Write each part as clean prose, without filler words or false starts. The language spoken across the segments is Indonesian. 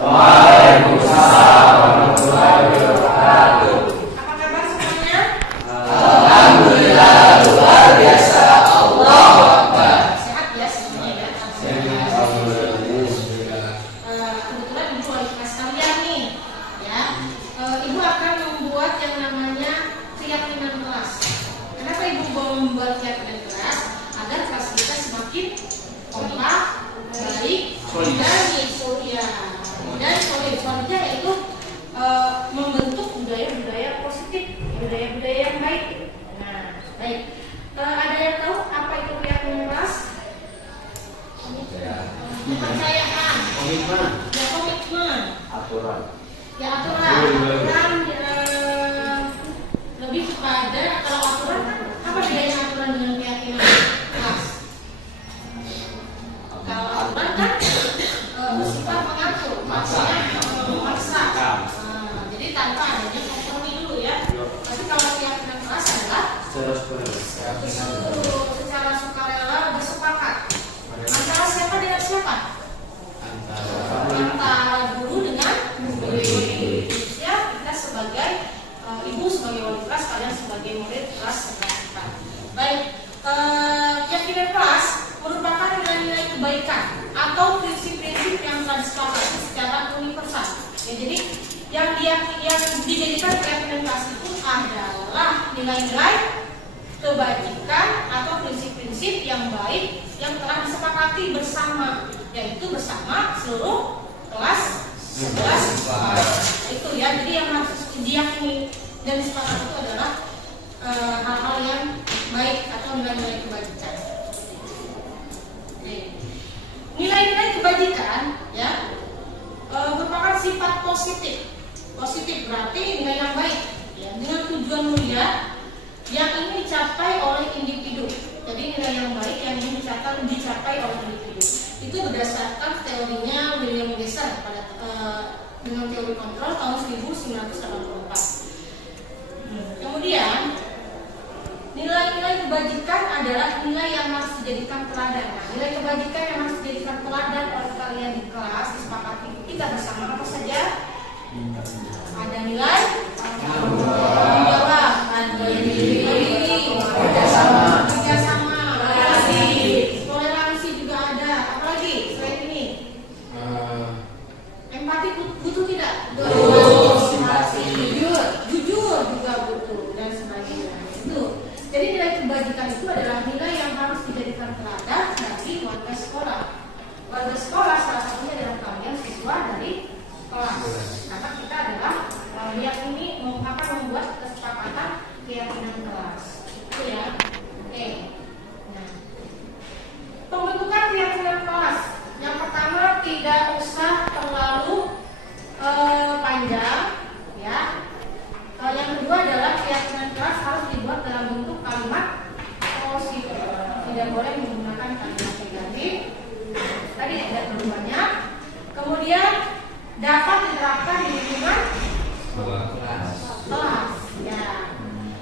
Waalaikumsalam warahmatullahi wabarakatuh. Apa kabar semuanya? Alhamdulillah luar biasa. Allahu Akbar. Sehat ya semuanya ya? Kebetulan Ibu lagi kelas kalian nih, ya. Ibu akan membuat yang namanya keyakinan kelas. Kenapa Ibu mau membuat keyakinan kelas? Agar kelas kita semakin kompak, baik, dan ya. Dan solidnya yaitu membentuk budaya-budaya positif, budaya-budaya yang baik. Nah, baik. Ada yang tahu apa itu keyakinan kelas? Kepercayaan. Komitmen. Ya, komitmen. Aturan. Ya, aturan lebih kepada kalau aturan apa bedanya aturan dengan keyakinan kelas? Kalau aturan kan bersifat mengatur, maksudnya memaksa. Jadi tanpa adanya kompromi dulu ya. Tapi kalau keyakinan kelas adalah secara sukarela bersepakat. Antara siapa dengan siapa? Antara guru dengan murid. Ya, kita sebagai ibu sebagai wali kelas, kalian sebagai murid kelas sekelas. Baik, keyakinan kelas merupakan nilai-nilai kebaikan atau prinsip-prinsip yang telah disepakati secara universal. Ya, jadi yang dijadikan keyakinan kelas itu adalah nilai-nilai kebajikan atau prinsip-prinsip yang baik yang telah disepakati bersama, yaitu bersama seluruh kelas 11. Itu ya, jadi yang harus diyakini dan disepakati itu adalah hal-hal yang baik atau nilai-nilai kebajikan. Oke. Nilai-nilai kebajikan ya merupakan sifat positif. Positif berarti nilai yang baik ya, dengan tujuan mulia yang ingin dicapai oleh individu. Jadi nilai yang baik yang ingin dicapai oleh individu. Itu berdasarkan teorinya William Glasser pada dengan teori kontrol tahun 1984. Kemudian nilai-nilai kebajikan adalah nilai yang harus dijadikan teladan. Nah, nilai kebajikan yang harus dijadikan teladan oleh kalian di kelas disepakati kita bersama apa saja? Ada nilai menjawab, kerjasama, toleransi juga ada. Apalagi selain ini? Empati butuh tidak? Jujur juga butuh dan sebagainya. Itu. Jadi nilai kebajikan itu adalah nilai yang harus dijadikan teladan bagi warga sekolah. Warga sekolah salah satunya adalah kalian siswa dari kelas. Karena kita adalah meyakini akan membuat kesepakatan keyakinan kelas. Itu ya. Oke. Nah, pembentukan keyakinan kelas. Yang pertama tidak usah terlalu panjang, ya. Yang kedua adalah keyakinan kelas harus dibuat dalam bentuk kalimat positif. Tidak boleh menggunakan kalimat negatif. Tadi ada keduanya. Kemudian dapat diterapkan di lingkungan kelas. Ya.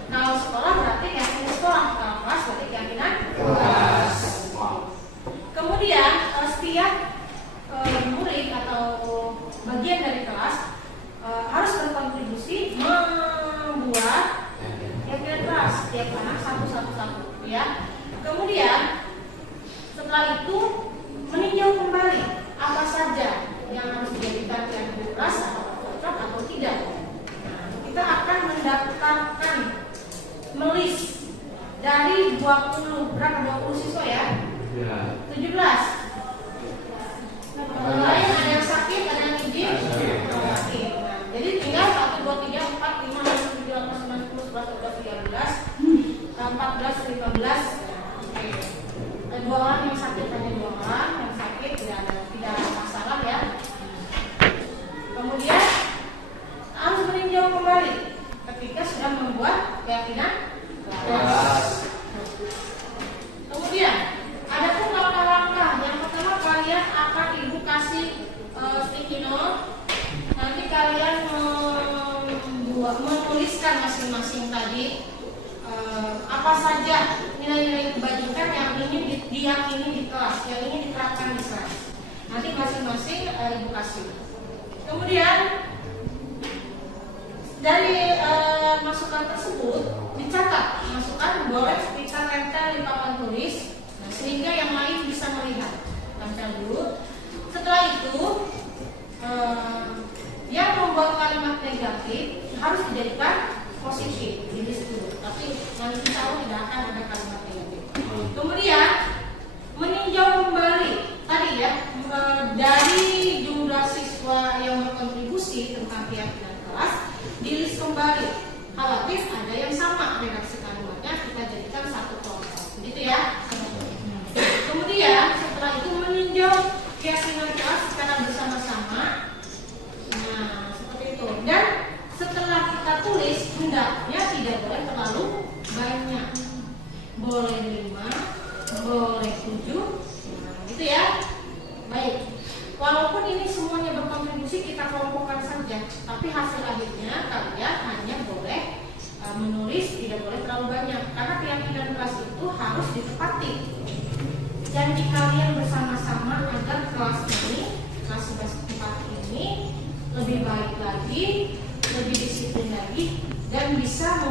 Kalau sekolah berarti keyakinan sekolah, kalau kelas berarti keyakinan kelas. Kemudian setiap murid atau bagian dari kelas harus berkontribusi membuat keyakinan kelas setiap anak satu-satu, ya. Kemudian setelah itu meninjau kembali apa saja yang harus dijadikan keyakinan kelas, apakah cocok atau tidak. Nah, kita akan mendaftarkan melis dari 20 berapa 20 siswa ya? 17. Lain ada yang sakit, ada yang izin. Sakit. Nah, jadi tinggal 1, 2, 3, 4, 5, 6, 7, 8, 9, 10, 11, 12, 13, 14, 15. Oke. Ada 2 orang yang sakit, hanya 2 orang yang sakit, tidak ada masalah ya. Kemudian harus meninjau kembali ketika sudah membuat keyakinan kelas. Kemudian ada pun langkah-langkah. Yang pertama kalian akan ibu kasih sticky note. Nanti kalian menuliskan masing-masing tadi apa saja nilai-nilai kebajikan yang ingin diyakini di kelas, yang ingin diterapkan di kelas. Nanti masing-masing ibu kasih. Kemudian dari masukan tersebut dicatat, masukan boleh kita tempel di papan tulis, nah, sehingga yang lain bisa melihat. Tempel dulu. Setelah itu yang membuat kalimat negatif harus dijadikan positif di situ. Tapi nanti insya Allah tidak akan ada kalimat negatif. Kemudian meninjau kembali tadi ya, dari jumlah siswa yang berkontribusi tentang keyakinan kelas di list kembali. Khawatir ada yang sama redaksi kalimatnya, kita jadikan satu kelompok, gitu ya. Kemudian setelah itu meninjau keyakinan kelas secara bersama-sama. Nah, seperti itu. Dan setelah kita tulis, hendaknya tidak boleh terlalu banyak. Boleh 5, boleh 7, nah, gitu ya. Baik. Walaupun ini semuanya berkontribusi, kita kelompokkan saja, tapi hasil akhirnya kalian hanya boleh menulis, tidak boleh terlalu banyak, karena keyakinan kelas itu harus ditepati. Janji kalian bersama-sama agar kelas ini, kelas 11 ini lebih baik lagi, lebih disiplin lagi, dan bisa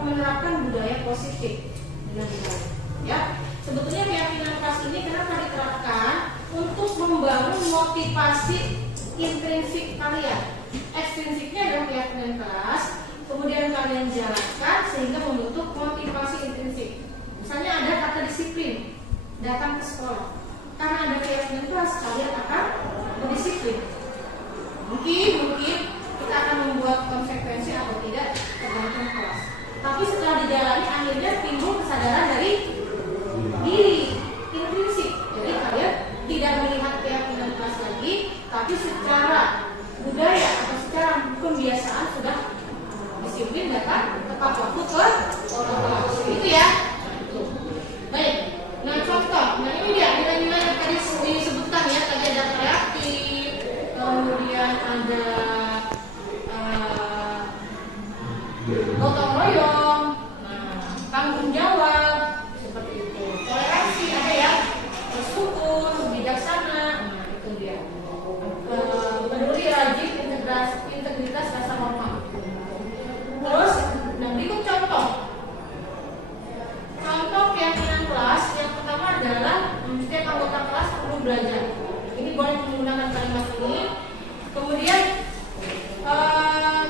menerapkan budaya positif dengan baik. Ya, sebetulnya keyakinan kelas ini kenapa diterapkan? Untuk membangun motivasi intrinsik kalian. Ekstrinsiknya adalah keyakinan kelas, kemudian kalian jalankan sehingga membentuk motivasi intrinsik. Misalnya ada kata disiplin, datang ke sekolah. Karena ada keyakinan kelas, kalian akan berdisiplin. Mungkin kita akan membuat konsekuensi atau tidak tergantung kelas. Tapi setelah dijalani akhirnya timbul kesadaran dari diri intrinsik. Jadi kalian tidak melihat keyakinan kelas lagi, tapi secara budaya atau secara kebiasaan sudah disiplin datang tepat waktu ke kelas. Itu ya. Baik. Nah, contoh. Nah, ini dia nilai-nilai yang tadi disebutkan ya. Tadi ada kreatif, kemudian ada gotong royong, tanggung jawab, seperti itu. Toleransi ada ya, bersyukur, bijaksana, nah itu dia. Peduli, rajin, integritas, rasa hormat. Terus, nah berikut contoh. Contoh keyakinan kelas yang pertama adalah setiap anggota kelas perlu belajar. Ini boleh menggunakan kalimat ini. Kemudian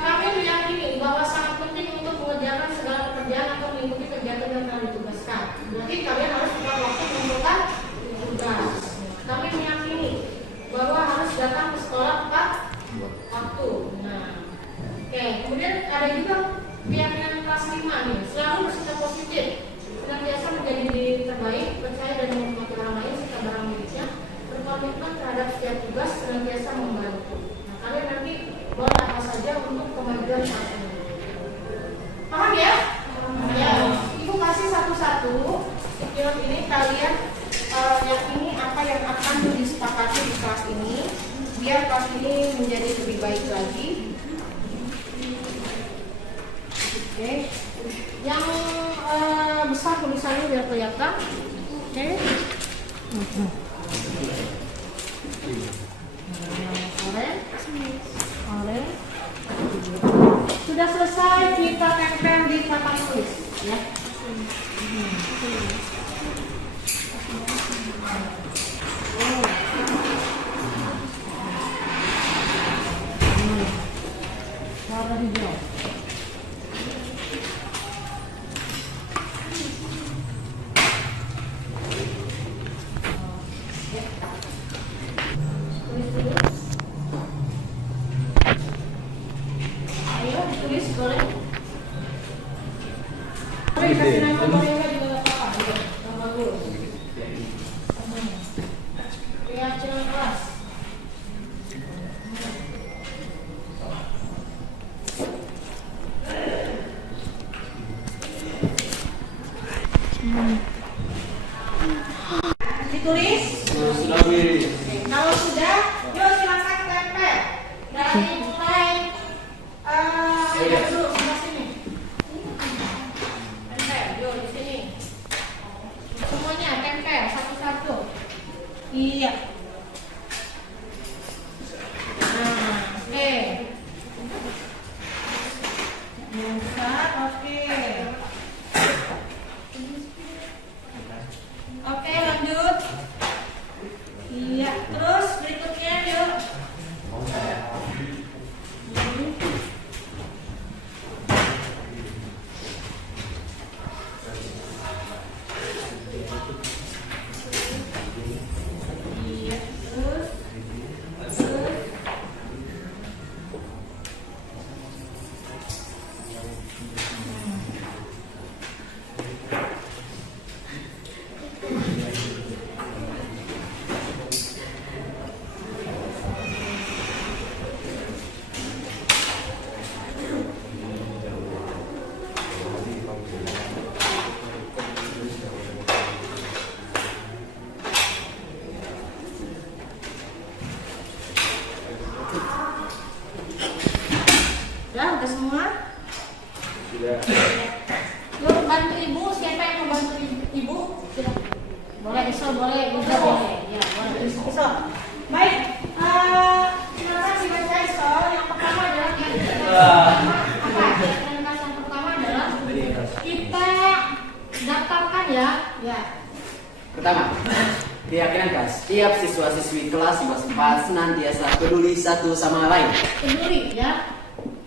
kami meyakini bahwa sangat penting untuk mengerjakan segala pekerjaan atau mengikuti kegiatan yang telah ditugaskan. Berarti kalian harus tepat waktu mengumpulkan tugas. Kami meyakini bahwa harus datang ke sekolah tepat waktu. Nah, oke. Kemudian ada juga keyakinan kelas 5 nih, selalu bersikap positif, senantiasa menjadi diri terbaik, percaya dan menghormati orang lain serta barang miliknya, berkomitmen terhadap setiap tugas, senantiasa membantu. Nah, kalian nanti boleh apa saja untuk kemajuan saat ini. Paham ya? Ya. Ibu kasih satu-satu. Pilot ini kalian yakini apa yang akan disepakati di kelas ini, biar kelas ini menjadi lebih baik lagi. Oke. Yang besar tulisannya biar kelihatan. Oke. Orange. Sudah selesai, kita tempel di papan tulis ya. Warna hijau. Ayo tulis boleh. Boleh kasih nama bolehnya juga nggak apa-apa. Ayo, yang bagus. Keyakinan kelas. Ditulis. Kalau sudah, yuk silakan tempel. Dari mulai dulu sebelah sini. Tempel, yuk di sini. Udah semua? Sudah. Yuk bantu ibu. Siapa yang mau bantu ibu? Sudah. Boleh Iso, boleh Bunda, boleh. Ya, boleh Iso. Baik. Silakan dibaca Iso. Yang pertama adalah apa? Yang pertama adalah kita daftarkan ya. Ya. Pertama, keyakinan kelas. Setiap siswa-siswi kelas 4 senantiasa peduli satu sama lain. Peduli ya.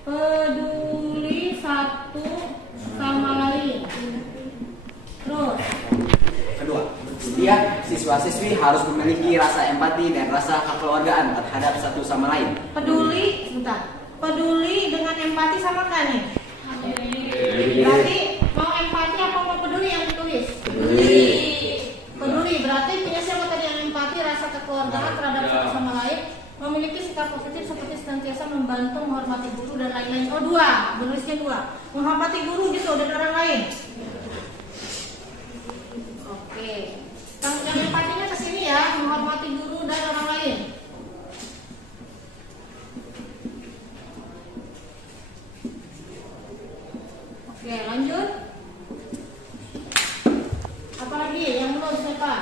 Peduli satu sama lain. Terus. Kedua, setiap siswa-siswi harus memiliki rasa empati dan rasa kekeluargaan terhadap satu sama lain. Peduli, sebentar. Peduli dengan empati sama kan nih? Berarti mau empati apa mau peduli yang ditulis? Peduli. Peduli berarti punya siapa tadi yang empati, rasa kekeluargaan terhadap satu sama lain, memiliki sikap positif seperti senantiasa membantu, menghormati guru dan lain-lain. Oh, dua, menulisnya dua. Menghormati guru gitu dan orang lain. Oke. Yang empatinya ke sini ya, menghormati guru dan orang lain. Oke, lanjut. Apalagi yang belum siapa?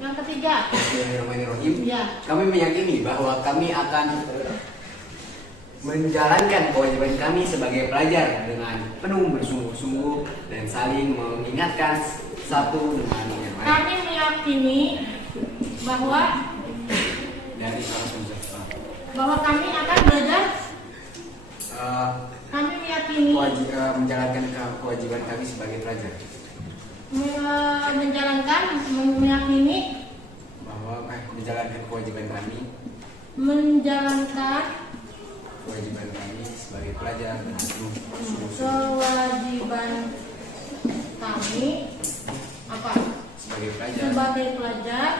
Yang ketiga. Bismillahirrahmanirrahim. Ya. Kami meyakini bahwa kami akan menjalankan kewajiban kami sebagai pelajar dengan penuh bersungguh-sungguh dan saling mengingatkan satu dengan yang lain. Kami meyakini bahwa Dari salah satu bahwa kami akan belajar. Kami meyakini menjalankan kewajiban kami sebagai pelajar. Meyakini Bahwa menjalankan kewajiban kami sebagai pelajar dengan penuh sungguh-sungguh. kewajiban kami apa? Sebagai pelajar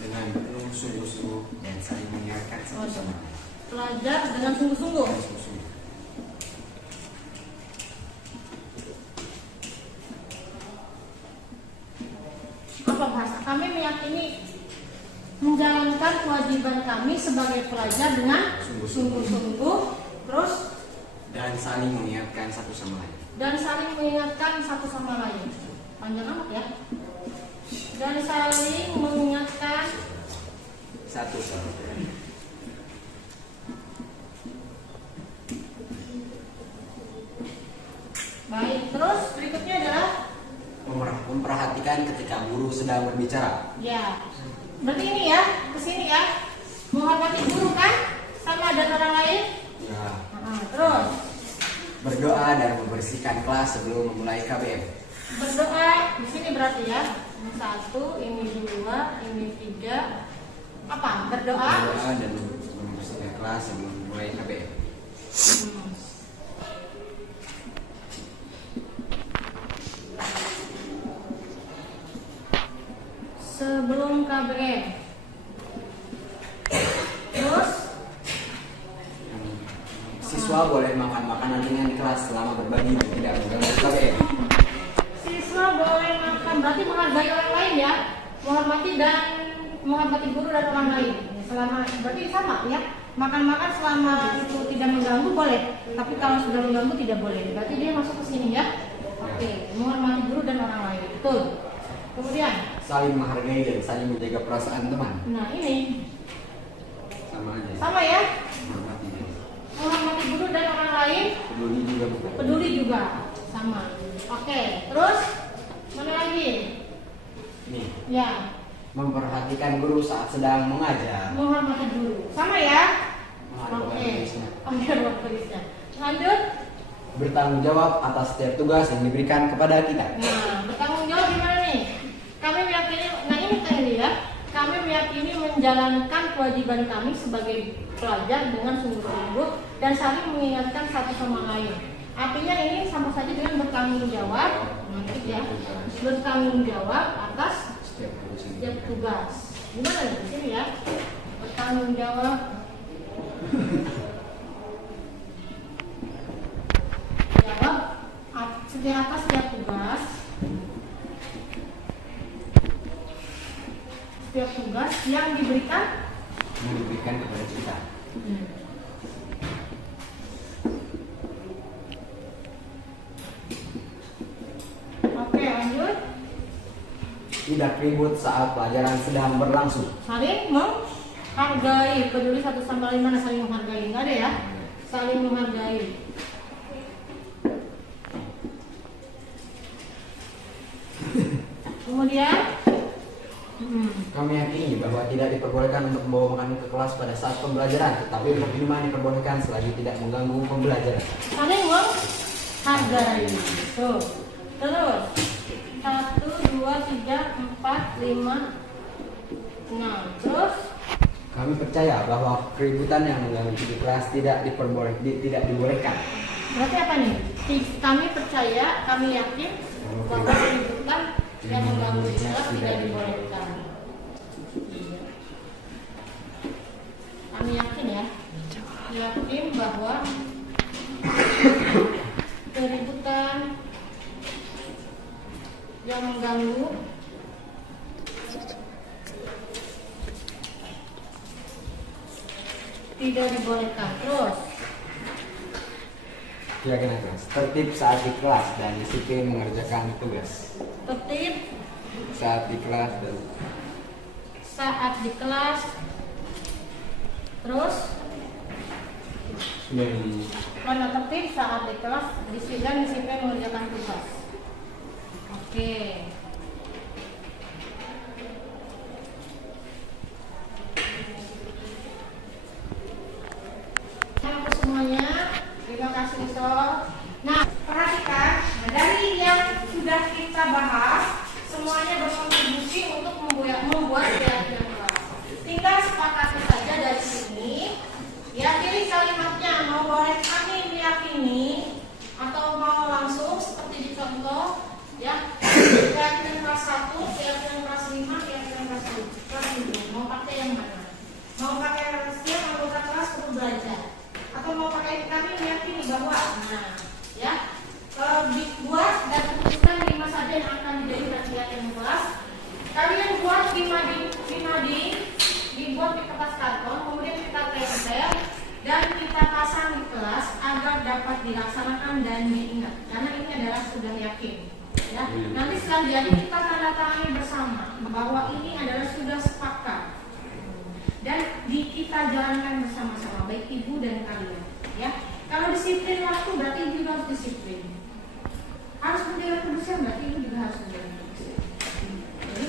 dengan penuh sungguh-sungguh dan saling mengingatkan satu sama lain. Pelajar dengan sungguh-sungguh. Apa bahasa? Kami meyakini menjalankan kewajiban kami sebagai pelajar dengan sungguh-sungguh, terus Dan saling mengingatkan satu sama lain. dan saling mengingatkan satu sama lain. Panjang amat ya. Dan saling mengingatkan Satu sama lain. baik. Terus berikutnya adalah Memperhatikan ketika guru sedang berbicara. ya. Berarti ini ya, kesini ya. Menghormati guru kan, sama dan orang lain. Ya. Terus Berdoa dan membersihkan kelas sebelum memulai KBM. berdoa di sini berarti ya. Ini satu, ini dua, ini tiga. Apa? Berdoa. Berdoa dan membersihkan kelas sebelum memulai KBM. Sebelum KBM. Terus Siswa boleh makan makanan ringan di kelas selama berbagi dan tidak mengganggu KBM. siswa boleh makan, berarti menghargai orang lain ya, menghormati guru dan orang lain. Selama berarti sama ya, makan selama itu tidak mengganggu boleh, tapi kalau sudah mengganggu tidak boleh. Berarti dia masuk ke sini ya. Oke, menghormati guru dan orang lain. Betul. Kemudian, Saling menghargai dan saling menjaga perasaan teman. nah ini Sama aja. sama ya, Menghormati dan menghormati guru dan orang lain. peduli juga bukan. Peduli juga sama. Oke, terus mana lagi? Nih, Ya, memperhatikan guru saat sedang mengajar. menghormati guru. Sama ya? Menghormati Oke. tulisnya. Oke, buat tulisnya. Lanjut. Bertanggung jawab atas setiap tugas yang diberikan kepada kita. Nah, bertanggung jawab gimana nih? Kami meyakini, nah ini tadi ya. Kami meyakini menjalankan kewajiban kami sebagai pelajar dengan sungguh-sungguh dan saling mengingatkan satu sama lain. Artinya ini sama saja dengan bertanggung jawab, nanti ya, bertanggung jawab atas setiap tugas. Gimana nih di sini ya? Bertanggung jawab atas setiap tugas. Setiap tugas yang diberikan kepada kita. tidak ribut saat pelajaran sedang berlangsung. Saling menghargai, peduli satu sama lain. Mana saling menghargai? Nggak ada ya? Saling menghargai. Kemudian Kami yakini bahwa tidak diperbolehkan untuk membawa makanan ke kelas pada saat pembelajaran, tetapi untuk minuman diperbolehkan selagi tidak mengganggu pembelajaran. saling menghargai. Tuh. Terus 1, 2, 3, 4, 5, 6. Terus Kami percaya bahwa keributan yang mengganggu di kelas tidak dibolehkan. berarti apa nih? Kami percaya, kami yakin bahwa keributan yang mengganggu di kelas tidak dibolehkan. Kami yakin ya, yakin bahwa keributan yang mengganggu tidak dibolehkan. Terus Keyakinan kelas, tertib saat di kelas dan disiplin mengerjakan tugas. tertib Saat di kelas dan saat di kelas. Terus mana tertib saat di kelas, disiplin mengerjakan tugas. Oke. Untuk semuanya, terima kasih Sol. Nah, perhatikan dari yang sudah kita bahas, semuanya berkontribusi untuk membuat keyakinan kelas. Tinggal sepakati saja dari sini. Ya, pilih kalimatnya, mau boleh kami meyakini atau mau langsung seperti di contoh ya. Keyakinan kelas 1, keyakinan kelas 5, keyakinan kelas 7. Mau pakai yang mana? Mau pakai rahasia anggota kelas perlu belajar atau mau pakai kami meyakini bahwa ya dibuat dan putuskan 5 saja yang akan dijadikan keyakinan kelas. Kalian buat 5D dibuat di kertas karton, kemudian kita tempel dan kita pasang di kelas agar dapat dilaksanakan dan diingat, karena ini adalah sudah yakin ya. Nanti setelah jadi kita tanda tangani bersama bahwa ini adalah sudah sepakat dan kita jalankan bersama-sama, baik ibu dan kalian ya. Kalau disiplin waktu berarti ibu juga harus disiplin, harus menjaga kebersihan berarti ibu juga harus menjaga kebersihan. Jadi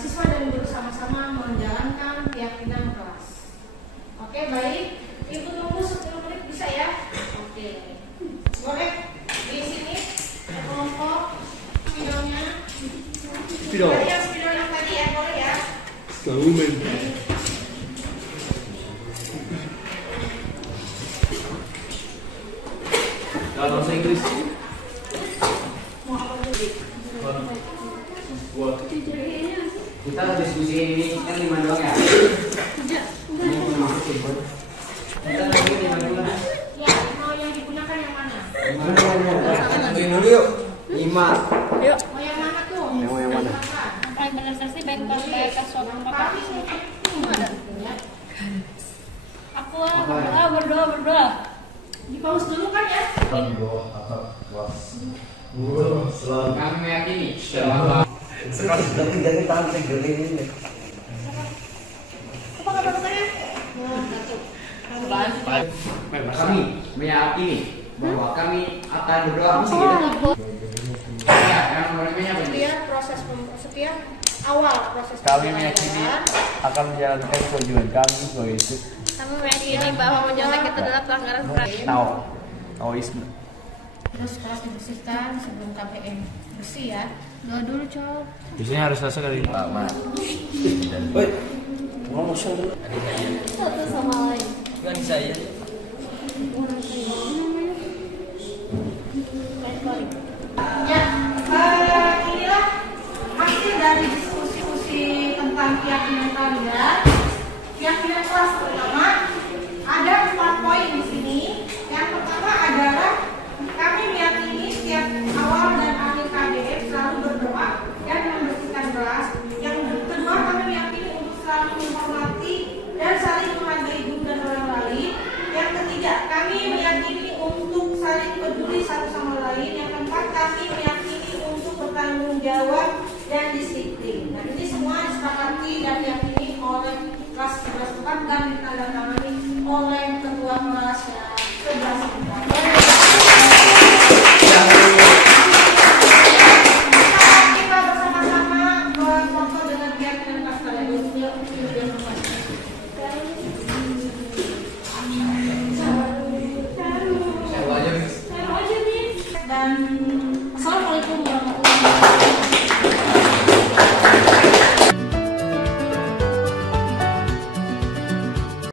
siswa dan guru sama-sama menjalankan keyakinan kelas. Oke, baik. Ibu tunggu 10 menit bisa ya? Oke. Boleh di sini kelompok videonya. Video. Yang video yang tadi ya, boleh ya? Selalu main. Dalam bahasa Inggris. Mau apa dulu? Buat. kita diskusi ini kan 5 doang ya. Ini belum masuk sih, Bun. Kita lagi 5 dulu. Ya, mau yang digunakan yang mana? Tentuin dulu yuk. 5. Yuk. Mau yang mana tuh? Mau yang mana? Paling benar versi baik suap apa? Ada. Ya. Aku berdoa. Di pause dulu kan ya? Kami meyakini bahwa Apa kata-katanya? kami meyakini bahwa kami akan berdoa mesti gitu. Ya, yang namanya apa nih? Setiap proses setiap awal proses Kami meyakini pembelajaran, akan menjalankan kewajiban kami sebagai itu. Kami meyakini bahwa mencontek itu adalah pelanggaran berat. Taoisme. terus kelas dibersihkan sebelum KBM bersih ya. Doa dulu, Cok. Biasanya harus selesai dari Pak Mat. Satu sama lain. Kan saya. Ya, inilah hasil dari diskusi tentang keyakinan kalian. Keyakinan kelas pertama ada 4 poin di sini. Yang pertama adalah kami meyakini setiap awal dan akhir KBM selalu berdoa dan membersihkan kelas. Yang kedua, kami meyakini untuk selalu menghormati dan saling menghargai guru dan orang lain. Yang ketiga, kami meyakini untuk saling peduli satu sama lain. Yang keempat, kami meyakini untuk bertanggung jawab dan disiplin. akan ditandatangani oleh ketua kelas ya. Kita bersama-sama berfoto dengan keyakinan kelas kalian dulu. Dan